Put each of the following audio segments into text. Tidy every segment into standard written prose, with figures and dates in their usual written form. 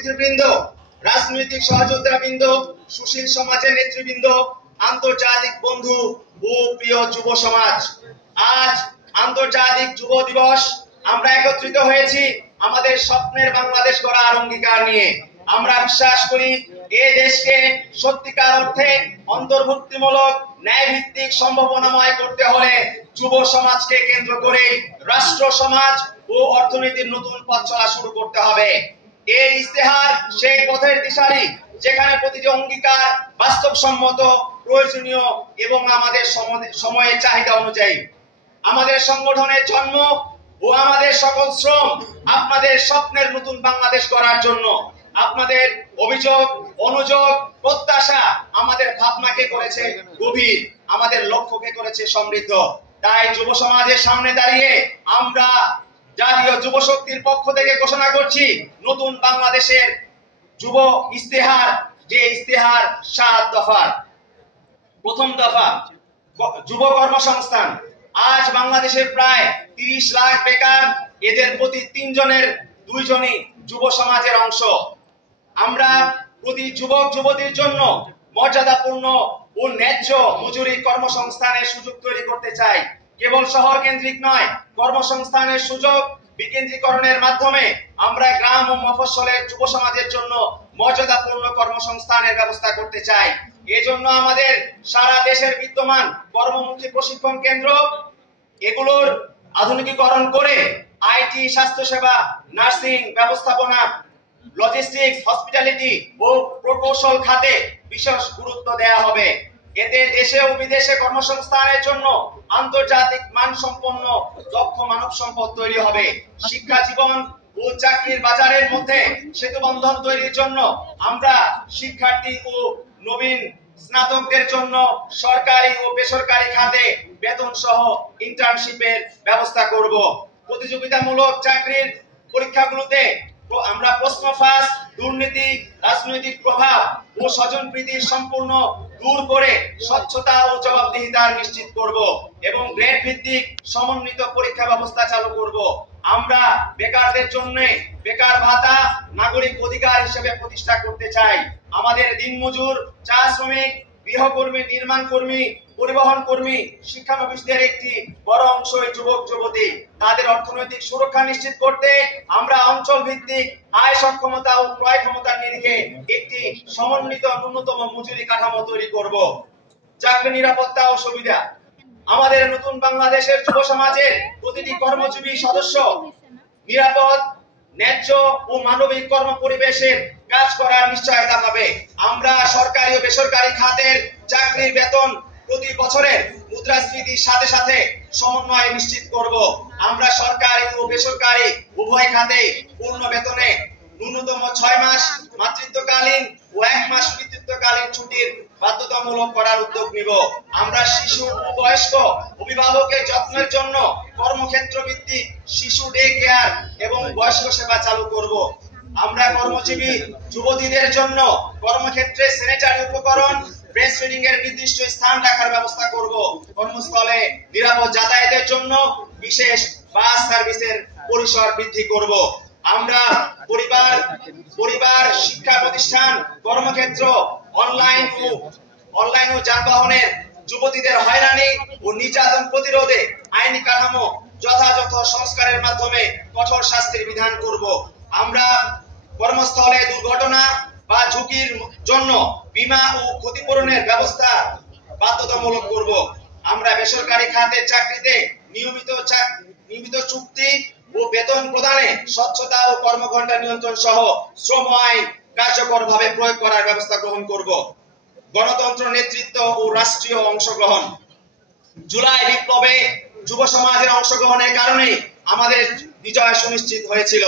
অতিথিবৃন্দ, রাজনৈতিক সহযোদ্ধাবৃন্দ, সুশীল সমাজের নেতৃবৃন্দ, আন্তর্জাতিক বন্ধু ও প্রিয় যুব সমাজ, আজ আন্তর্জাতিক যুব দিবস। আমরা একত্রিত হয়েছি আমাদের স্বপ্নের বাংলাদেশ গড়ার অঙ্গীকার নিয়ে। আমরা বিশ্বাস করি এই দেশকে সত্যিকার অর্থে অন্তর্ভুক্তিমূলক, ন্যায়ভিত্তিক, সম্ভাবনাময় করতে হলে যুব সমাজকে কেন্দ্র করে রাষ্ট্র, সমাজ ও অর্থনীতির নতুন পথ চলা শুরু করতে হবে। এই ইস্তেহার সেই পথের দিশারি যেখানে প্রতিটি অঙ্গীকার বাস্তবসম্মত, প্রয়োজনীয় এবং আমাদের সময়ের চাহিদা অনুযায়ী। আমাদের সংগঠনের জন্ম ও আমাদের সকল শ্রম আপনাদের স্বপ্নের নতুন বাংলাদেশ গড়ার জন্য। আপনাদের অভিযোগ, অনুযোগ, প্রত্যাশা আমাদের ভাবনাকে করেছে গভীর, আমাদের লক্ষ্যকে করেছে সমৃদ্ধ। তাই যুব সমাজের সামনে দাঁড়িয়ে আমরা জাতীয় যুব শক্তির পক্ষ থেকে ঘোষণা করছি নতুন বাংলাদেশের যুব ইস্তেহার, যে ইস্তেহার 7 দফার। প্রথম দফা, যুব কর্মসংস্থান। আজ বাংলাদেশের প্রায় 30 লাখ বেকার, এদের প্রতি 3 জনের 2 জনই যুব সমাজের অংশ। আমরা প্রতি যুবক যুবতীর জন্য মর্যাদাপূর্ণ ও ন্যায্য মজুরি কর্মসংস্থানের সুযোগ তৈরি করতে চাই। কেবল শহর কেন্দ্রিক নয়, কর্মসংস্থানের সুযোগ বিকেন্দ্রীকরণের মাধ্যমে আমরা গ্রাম ও মফস্বলের যুব সমাজের জন্য মর্যাদাপূর্ণ কর্মসংস্থানের ব্যবস্থা করতে চাই। এজন্য আমাদের সারা দেশের বিদ্যমান কর্মমুখী প্রশিক্ষণ কেন্দ্র, এগুলোর আধুনিকীকরণ করে আইটি, স্বাস্থ্যসেবা, নার্সিং, ব্যবস্থাপনা, লজিস্টিক্স, হসপিটালিটি ও প্রকৌশল খাতে বিশেষ গুরুত্ব দেওয়া হবে। এতে দেশে ও বিদেশে কর্মসংস্থানের জন্য আন্তর্জাতিক মানসম্পন্ন দক্ষ মানব সম্পদ তৈরি হবে। শিক্ষা জীবন ও চাকরির বাজারের মধ্যে সেতুবন্ধন তৈরির জন্য আমরা শিক্ষার্থী ও নবীন স্নাতকদের জন্য সরকারি ও বেসরকারি খাতে বেতন সহ ইন্টার্নশিপের ব্যবস্থা করব। প্রতিযোগিতামূলক চাকরির পরীক্ষাগুলোতে আমরা প্রশ্ন ফাঁস, দুর্নীতি, রাজনৈতিক প্রভাব ও স্বজনপ্রীতি সম্পূর্ণ দূর করে স্বচ্ছতা ও জবাবদিহিতা নিশ্চিত করব এবং গ্রেড ভিত্তিক সমন্বিত পরীক্ষা ব্যবস্থা চালু করব। আমরা বেকারদের জন্য বেকার ভাতা নাগরিক অধিকার হিসেবে প্রতিষ্ঠা করতে চাই। আমাদের দিনমজুর, চা শ্রমিক, গৃহকর্মী, নির্মাণ কর্মী, পরিবহন কর্মী, শিক্ষানবিশদের একটি বড় অংশই যুবক যুবতী। তাদের অর্থনৈতিক সুরক্ষা নিশ্চিত করতে আমরা অঞ্চল ভিত্তিক আয় সক্ষমতা ও ক্রয় ক্ষমতা নিরিখে একটি সমন্বিত ন্যূনতম মজুরি কাঠামো তৈরি করব। চাকরি নিরাপত্তা ও সুবিধা। আমাদের নতুন বাংলাদেশের যুব সমাজের প্রতিটি কর্মজীবী সদস্য নিরাপদ, ন্যায্য ও মানবিক কর্ম পরিবেশের কাজ করার নিশ্চয়তা পাবে। আমরা সরকারি ও বেসরকারি খাতের চাকরির বেতন প্রতি বছরের মুদ্রাস্ফীতির সাথে সাথে সমন্বয় নিশ্চিত করব। আমরা সরকারি ও বেসরকারি উভয় খাতে পূর্ণ বেতনে ন্যূনতম 6 মাস মাতৃত্বকালীন ও 1 মাস পিতৃত্বকালীন ছুটির বাধ্যতামূলক করার উদ্যোগ নিব। আমরা শিশু ও বয়স্ক অভিভাবকের যত্নের জন্য কর্মক্ষেত্র ভিত্তিক শিশু ডে কেয়ার এবং বয়স্ক সেবা চালু করব। আমরা কর্মজীবী যুবতীদের জন্য কর্মক্ষেত্রে স্যানিটারি উপকরণ, ব্রেস্ট ফিডিং এর নির্দিষ্ট স্থান রাখার ব্যবস্থা করব। কর্মস্থলে নিরাপদ যাতায়াতের জন্য বিশেষ বাস সার্ভিসের পরিসর বৃদ্ধি করব। আমরা পরিবার, শিক্ষা প্রতিষ্ঠান, কর্মক্ষেত্র, অনলাইন ও যানবাহনের যুবতীদের হয়রানি ও নির্যাতন প্রতিরোধে আইনি কাঠামো যথাযথ সংস্কারের মাধ্যমে কঠোর শাস্তির বিধান করব। আমরা কর্মস্থলে দুর্ঘটনা বা ঝুঁকির জন্য বীমা ও ক্ষতিপূরণের ব্যবস্থা বাধ্যতামূলক করব। আমরা বেসরকারি খাতের চাকরিতে নিয়মিত চুক্তি ও বেতন প্রদানে স্বচ্ছতা ও কর্মঘণ্টা নিয়ন্ত্রণ সহ শ্রম আইন কার্যকরভাবে প্রয়োগ করার ব্যবস্থা গ্রহণ করব। গণতন্ত্র, নেতৃত্ব ও রাষ্ট্রীয় অংশগ্রহণ। জুলাই বিপ্লবে যুব সমাজের অংশগ্রহণের কারণে আমাদের বিজয় সুনিশ্চিত হয়েছিল।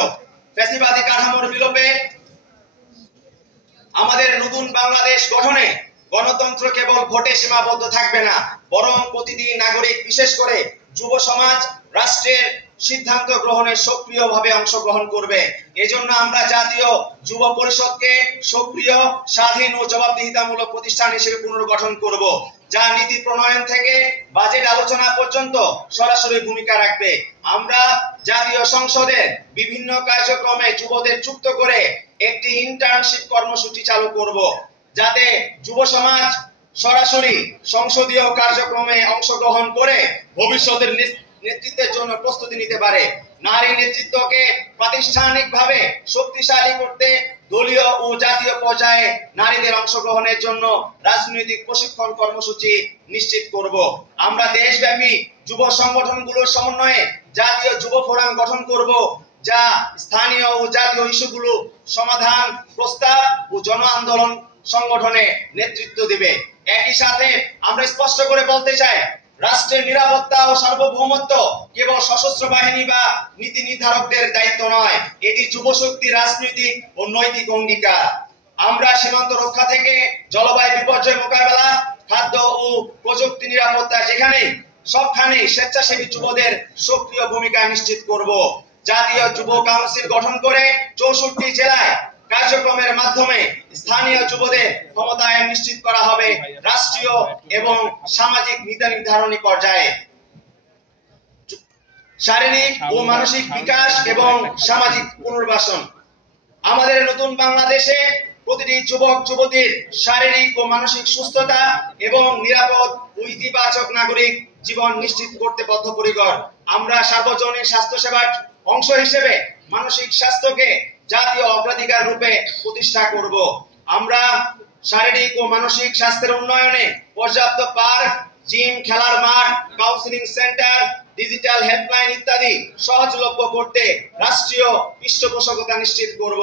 ফ্যাসিবাদী কাঠামোর বিলোপে আমাদের নতুন বাংলাদেশ গঠনে গণতন্ত্র কেবল ভোটে সীমাবদ্ধ থাকবে না, বরং প্রতিটি নাগরিক, বিশেষ করে যুব সমাজ, রাষ্ট্রের সিদ্ধান্ত গ্রহণে সক্রিয়ভাবে অংশগ্রহণ করবে। এজন্য আমরা জাতীয় যুব পরিষদকে সক্রিয়, স্বাধীন ও জবাবদিহিতামূলক প্রতিষ্ঠান হিসেবে পুনর্গঠন করব, যা নীতি প্রণয়ন থেকে বাজেট আলোচনা পর্যন্ত সরাসরি ভূমিকা রাখবে। আমরা জাতীয় সংসদের বিভিন্ন কার্যক্রমে যুবদের যুক্ত করে একটি ইন্টার্নশিপ কর্মসূচি চালু করব, যাতে যুব সমাজ সরাসরি সংসদীয় কার্যক্রমে অংশগ্রহণ করে ভবিষ্যতের নেতৃত্বের জন্য প্রস্তুতি নিতে পারে। নারী নেতৃত্বকে প্রাতিষ্ঠানিকভাবে শক্তিশালী করতে দলীয় ও জাতীয় পর্যায়ে নারীদের অংশগ্রহণের জন্য রাজনৈতিক প্রশিক্ষণ কর্মসূচি নিশ্চিত করব। আমরা দেশব্যাপী যুব সংগঠনগুলোর সমন্বয়ে জাতীয় যুব ফোরাম গঠন করব, যা স্থানীয় ও জাতীয় ইস্যুগুলো সমাধান প্রস্তাব ও জন আন্দোলন সংগঠনে নেতৃত্ব দেবে। একই সাথে আমরা স্পষ্ট করে বলতে চাই, রাষ্ট্রের নিরাপত্তা ও সার্বভৌমত্ব কেবল সশস্ত্র বাহিনী বা নীতি নির্ধারকদের দায়িত্ব নয়, এটি যুবশক্তি রাজনৈতিক ও নৈতিক অঙ্গীকার। আমরা সীমান্ত রক্ষা থেকে জলবায়ু বিপর্যয় মোকাবেলা, খাদ্য ও প্রযুক্তি নিরাপত্তা, যেখানে সবখানে স্বেচ্ছাসেবী যুবদের সক্রিয় ভূমিকা নিশ্চিত করব। জাতীয় যুব কাউন্সিল গঠন করে 64 জেলায় কার্যক্রমের মাধ্যমে স্থানীয় যুবদের ক্ষমতায়ন নিশ্চিত করা হবে রাষ্ট্রীয় এবং সামাজিক নীতি নির্ধারণী পর্যায়ে। শারীরিক ও মানসিক বিকাশ এবং সামাজিক পুনর্বাসন। আমাদের নতুন বাংলাদেশে প্রতিটি যুবক যুবতীর শারীরিক ও মানসিক সুস্থতা এবং নিরাপদ ও ইতিবাচক নাগরিক জীবন নিশ্চিত করতে বদ্ধপরিকর। আমরা সার্বজনীন স্বাস্থ্য সেবার অংশ হিসেবে মানসিক স্বাস্থ্যকে জাতীয় অগ্রাধিকার রূপে প্রতিষ্ঠা করব। আমরা শারীরিক ও মানসিক স্বাস্থ্যের উন্নয়নে পর্যাপ্ত পার্ক, জিম, খেলার মাঠ, কাউন্সিলিং সেন্টার, ডিজিটাল হেল্পলাইন ইত্যাদি সহজলভ্য করতে রাষ্ট্রীয় পৃষ্ঠপোষকতা নিশ্চিত করব।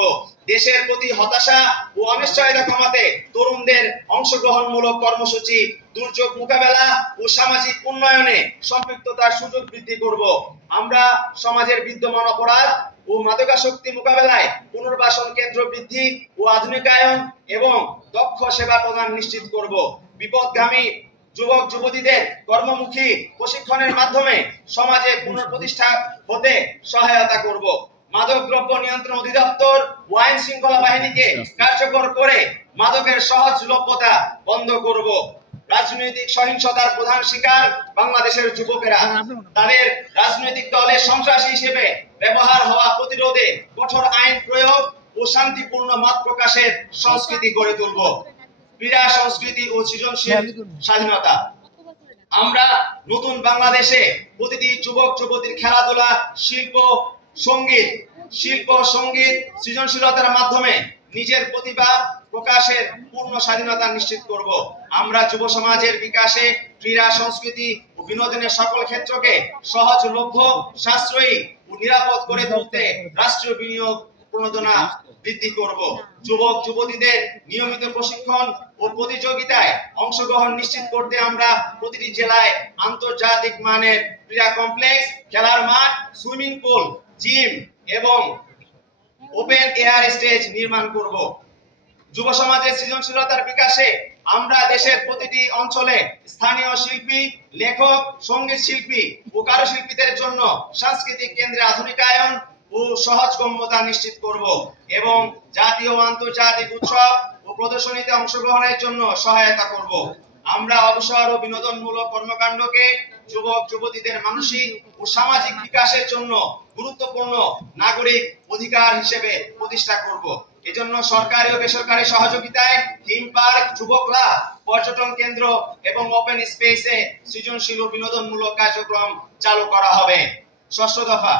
দেশের প্রতি হতাশা ও অনিশ্চয়তা কমাতে তরুণদের অংশগ্রহণমূলক কর্মসূচি, দুর্যোগ মোকাবেলা ও সামাজিক উন্নয়নে সম্পৃক্ততার সুযোগ বৃদ্ধি করব। আমরা সমাজের বিদ্যমান অপরাধ ও মাদকাসক্তি মোকাবেলায় পুনর্বাসন কেন্দ্র বৃদ্ধি ও আধুনিকায়ন এবং দক্ষ সেবা প্রদান নিশ্চিত করব। বিপদগামী যুবক যুবতীদের কর্মমুখী প্রশিক্ষণের মাধ্যমে সমাজে পুনঃপ্রতিষ্ঠা হতে সহায়তা করব। মাদকদ্রব্য নিয়ন্ত্রণ অধিদপ্তর ও আইন শৃঙ্খলা বাহিনীকে কার্যকর করে মাদকের সহজলভ্যতা বন্ধ করব। রাজনৈতিক সহিংসতার প্রধান শিকার বাংলাদেশের যুবকেরা। তাদের রাজনৈতিক দলের সন্ত্রাসী হিসেবে ব্যবহার হওয়া প্রতিরোধে কঠোর আইন প্রয়োগ ও শান্তিপূর্ণ মত প্রকাশের সংস্কৃতি গড়ে তুলব। ক্রীড়া সংস্কৃতি ও সৃজনশীল স্বাধীনতা। আমরা নতুন বাংলাদেশে প্রতিটি যুবক যুবতীর খেলাধুলা, শিল্প সঙ্গীত সৃজনশীলতার মাধ্যমে নিজের প্রতিভা প্রকাশের পূর্ণ স্বাধীনতা নিশ্চিত করব। আমরা যুব সমাজের বিকাশে ক্রীড়া, সংস্কৃতি ও বিনোদনের সকল ক্ষেত্রকে সহজলভ্য, সাশ্রয়ী ও নিরাপদ করে তুলতে রাষ্ট্রীয় বিনিয়োগ প্রণোদনা বৃদ্ধি করব। যুবক যুবতীদের নিয়মিত প্রশিক্ষণ ও প্রতিযোগিতায় অংশগ্রহণ নিশ্চিত করতে আমরা প্রতিটি জেলায় আন্তর্জাতিক মানের ক্রীড়া কমপ্লেক্স, খেলার মাঠ, সুইমিং পুল, জিম এবং ওপেন এয়ার স্টেজ নির্মাণ করব। যুব সমাজের সৃজনশীলতার বিকাশে আমরা দেশের প্রতিটি অঞ্চলে স্থানীয় শিল্পী, লেখক, সঙ্গীত শিল্পী ও কারুশিল্পীদের জন্য সাংস্কৃতিক কেন্দ্রে আধুনিকায়ন ও সহজগম্যতা নিশ্চিত করব এবং জাতীয় ও আন্তর্জাতিক উৎসব ও প্রদর্শনীতে অংশগ্রহণের জন্য সহায়তা করব। আমরা অবসর ও বিনোদনমূলক কর্মকাণ্ডকে যুবক যুবতীদের মানসিক ও সামাজিক বিকাশের জন্য গুরুত্বপূর্ণ নাগরিক অধিকার হিসেবে প্রতিষ্ঠা করব। এজন্য সরকারি ও বেসরকারি সহযোগিতায় থিম পার্ক, যুব ক্লাব, পর্যটন কেন্দ্র এবং ওপেন স্পেসে সৃজনশীল ও বিনোদনমূলক কার্যক্রম চালু করা হবে। ষষ্ঠ দফা,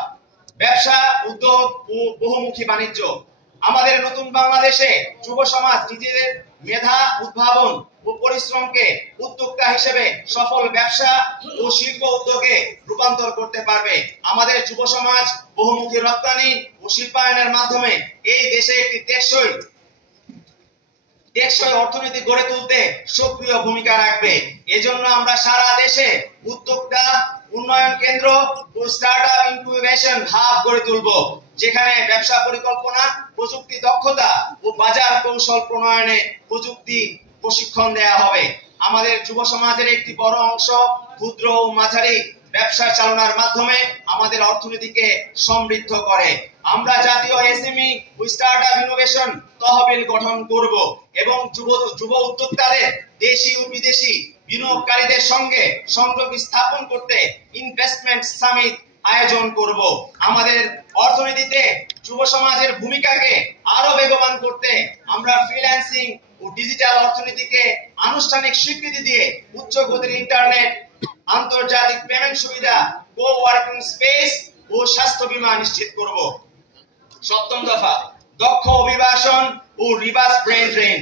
ব্যবসা, উদ্যোগ ও বহুমুখী বাণিজ্য। আমাদের নতুন বাংলাদেশে যুব সমাজ নিজেদের মেধা, উদ্ভাবন ও পরিশ্রমকে উদ্যোক্তা হিসেবে সফল ব্যবসা ও শিল্প উদ্যোগে রূপান্তর করতে পারবে। আমাদের যুব সমাজ বহুমুখী রপ্তানি ও শিল্পায়নের মাধ্যমে এই দেশে একটি টেকসই অর্থনীতি গড়ে তুলতে সক্রিয় ভূমিকা রাখবে। এজন্য আমরা সারা দেশে উদ্যোক্তা উন্নয়ন কেন্দ্র ও স্টার্টআপ ইনকিউবেশন হাব গড়ে তুলব, যেখানে ব্যবসা পরিকল্পনা, প্রযুক্তি দক্ষতা ও বাজার কৌশল প্রণয়নে প্রযুক্তি প্রশিক্ষণ দেয়া হবে। আমাদের যুব সমাজের একটি বড় অংশ ক্ষুদ্র ও মাঝারি ব্যবসা চালনার মাধ্যমে আমাদের অর্থনীতিকে সমৃদ্ধ করে। আমরা জাতীয় এসএমই ও স্টার্টআপ ইনোভেশন তহবিল গঠন করব এবং যুব উদ্যোক্তাদের দেশি ও বিদেশি বিনিয়োগকারীদের সঙ্গে সংযোগ স্থাপন করতে ইনভেস্টমেন্ট সামিট আয়োজন করব। আমাদের অর্থনীতিতে যুব সমাজের ভূমিকাকে আরো বেগবান করতে আমরা ফ্রিল্যান্সিং ও ডিজিটাল অর্থনীতিকে আনুষ্ঠানিক স্বীকৃতি দিয়ে উচ্চ গতির ইন্টারনেট, আন্তর্জাতিক পেমেন্ট সুবিধা, কো-ওয়ার্কিং স্পেস ও স্বাস্থ্য বীমা নিশ্চিত করব। সপ্তম দফা, দক্ষ অভিবাসন ও রিভার্স ব্রেন ড্রেন।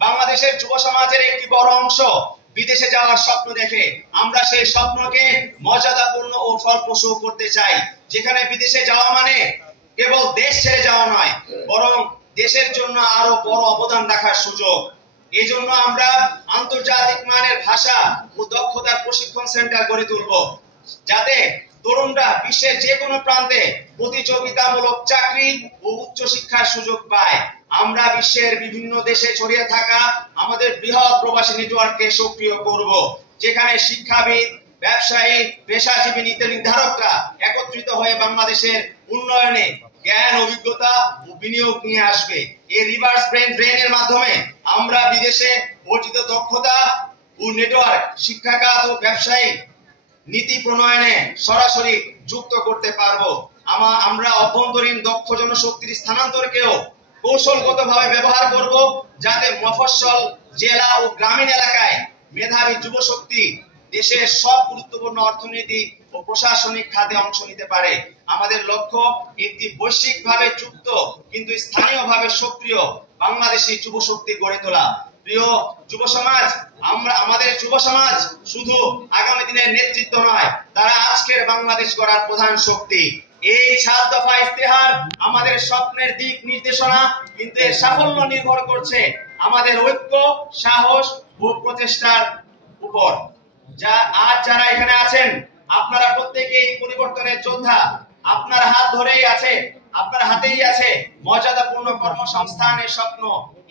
বাংলাদেশের যুব সমাজের একটি বড় অংশ বিদেশে যাওয়ার স্বপ্ন দেখে। আমরা সেই স্বপ্নকে মর্যাদাপূর্ণ ও ফলপ্রসূ করতে চাই, যেখানে বিদেশে যাওয়া মানে কেবল দেশ ছেড়ে যাওয়া নয়, বরং দেশের জন্য আরো বড় অবদান রাখার সুযোগ। এই জন্য আমরা আন্তর্জাতিক মানের ভাষা ও দক্ষতার প্রশিক্ষণ সেন্টার গড়ে তুলব, যাতে তরুণরা বিশ্বের যে কোনো প্রান্তে প্রতিযোগিতামূলক চাকরি ও উচ্চ শিক্ষার সুযোগ পায়। আমরা বিশ্বের বিভিন্ন দেশে ছড়িয়ে থাকা আমাদের বৃহৎ প্রবাসী নেটওয়ার্ককে সক্রিয় করব, যেখানে শিক্ষাবিদ, ব্যবসায়ী, পেশাজীবী নীতি নির্ধারকরা একত্রিত হয়ে বাংলাদেশের উন্নয়নে জ্ঞান, অভিজ্ঞতা ও বিনিয়োগ নিয়ে আসবে। এই রিভার্স ব্রেন ড্রেনের মাধ্যমে আমরা বিদেশে অর্জিত দক্ষতা ও নেটওয়ার্ক শিক্ষাখাত ও ব্যবসায়ী নীতি প্রণয়নে সরাসরি যুক্ত করতে পারবো। আমরা অভ্যন্তরীণ দক্ষ জনশক্তির স্থানান্তরকেও কৌশলগতভাবে ব্যবহার করব, যাতে মফস্বল, জেলা ও গ্রামীণ এলাকায় মেধাবী যুব শক্তি দেশের সব গুরুত্বপূর্ণ অর্থনীতি ও প্রশাসনিক খাতে অংশ নিতে পারে। আমাদের লক্ষ্য একটি বৈশ্বিকভাবে যুক্ত কিন্তু স্থানীয়ভাবে সক্রিয় বাংলাদেশি যুব শক্তি গড়ে তোলা। প্রিয় যুব সমাজ, আমাদের যুব সমাজ শুধু আগামী দিনের নেতৃত্ব নয়, তারা আজকের বাংলাদেশ গড়ার প্রধান শক্তি। এই 7 দফা ইস্তেহার আমাদের স্বপ্নের দিক নির্দেশনা, কিন্তু এর সাফল্য নির্ভর করছে আমাদের ঐক্য, সাহস ও প্রচেষ্টার উপর। যারা এখানে আছেন, আপনারা প্রত্যেকেই পরিবর্তনের যোদ্ধা। আপনার হাতেই আছে মর্যাদাপূর্ণ কর্মসংস্থানের স্বপ্ন,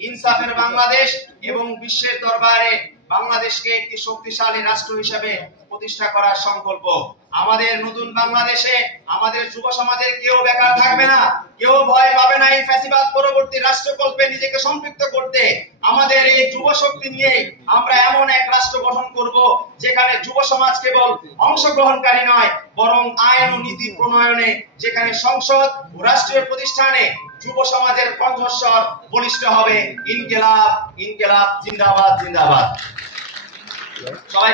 ইনসাফের বাংলাদেশ এবং বিশ্বের দরবারে বাংলাদেশকে একটি শক্তিশালী রাষ্ট্র হিসেবে প্রতিষ্ঠা করার সংকল্প। আমাদের নতুন বাংলাদেশে আমাদের যুব সমাজের কেউ বেকার থাকবে না, কেউ ভয় পাবে না এই ফ্যাসিবাদ পরবর্তী রাষ্ট্রকল্পে নিজেকে সম্পৃক্ত করতে। আমাদের এই যুব শক্তি নিয়ে আমরা এমন এক রাষ্ট্র গঠন করব, যেখানে যুব সমাজ কেবল অংশগ্রহণকারী নয়, বরং আইন ও নীতি প্রণয়নে, যেখানে সংসদ ও রাষ্ট্রীয় প্রতিষ্ঠানে যুব সমাজের কণ্ঠস্বর বলিষ্ঠ হবে। ইনকিলাব, ইনকিলাব, জিন্দাবাদ, জিন্দাবাদ। সবাই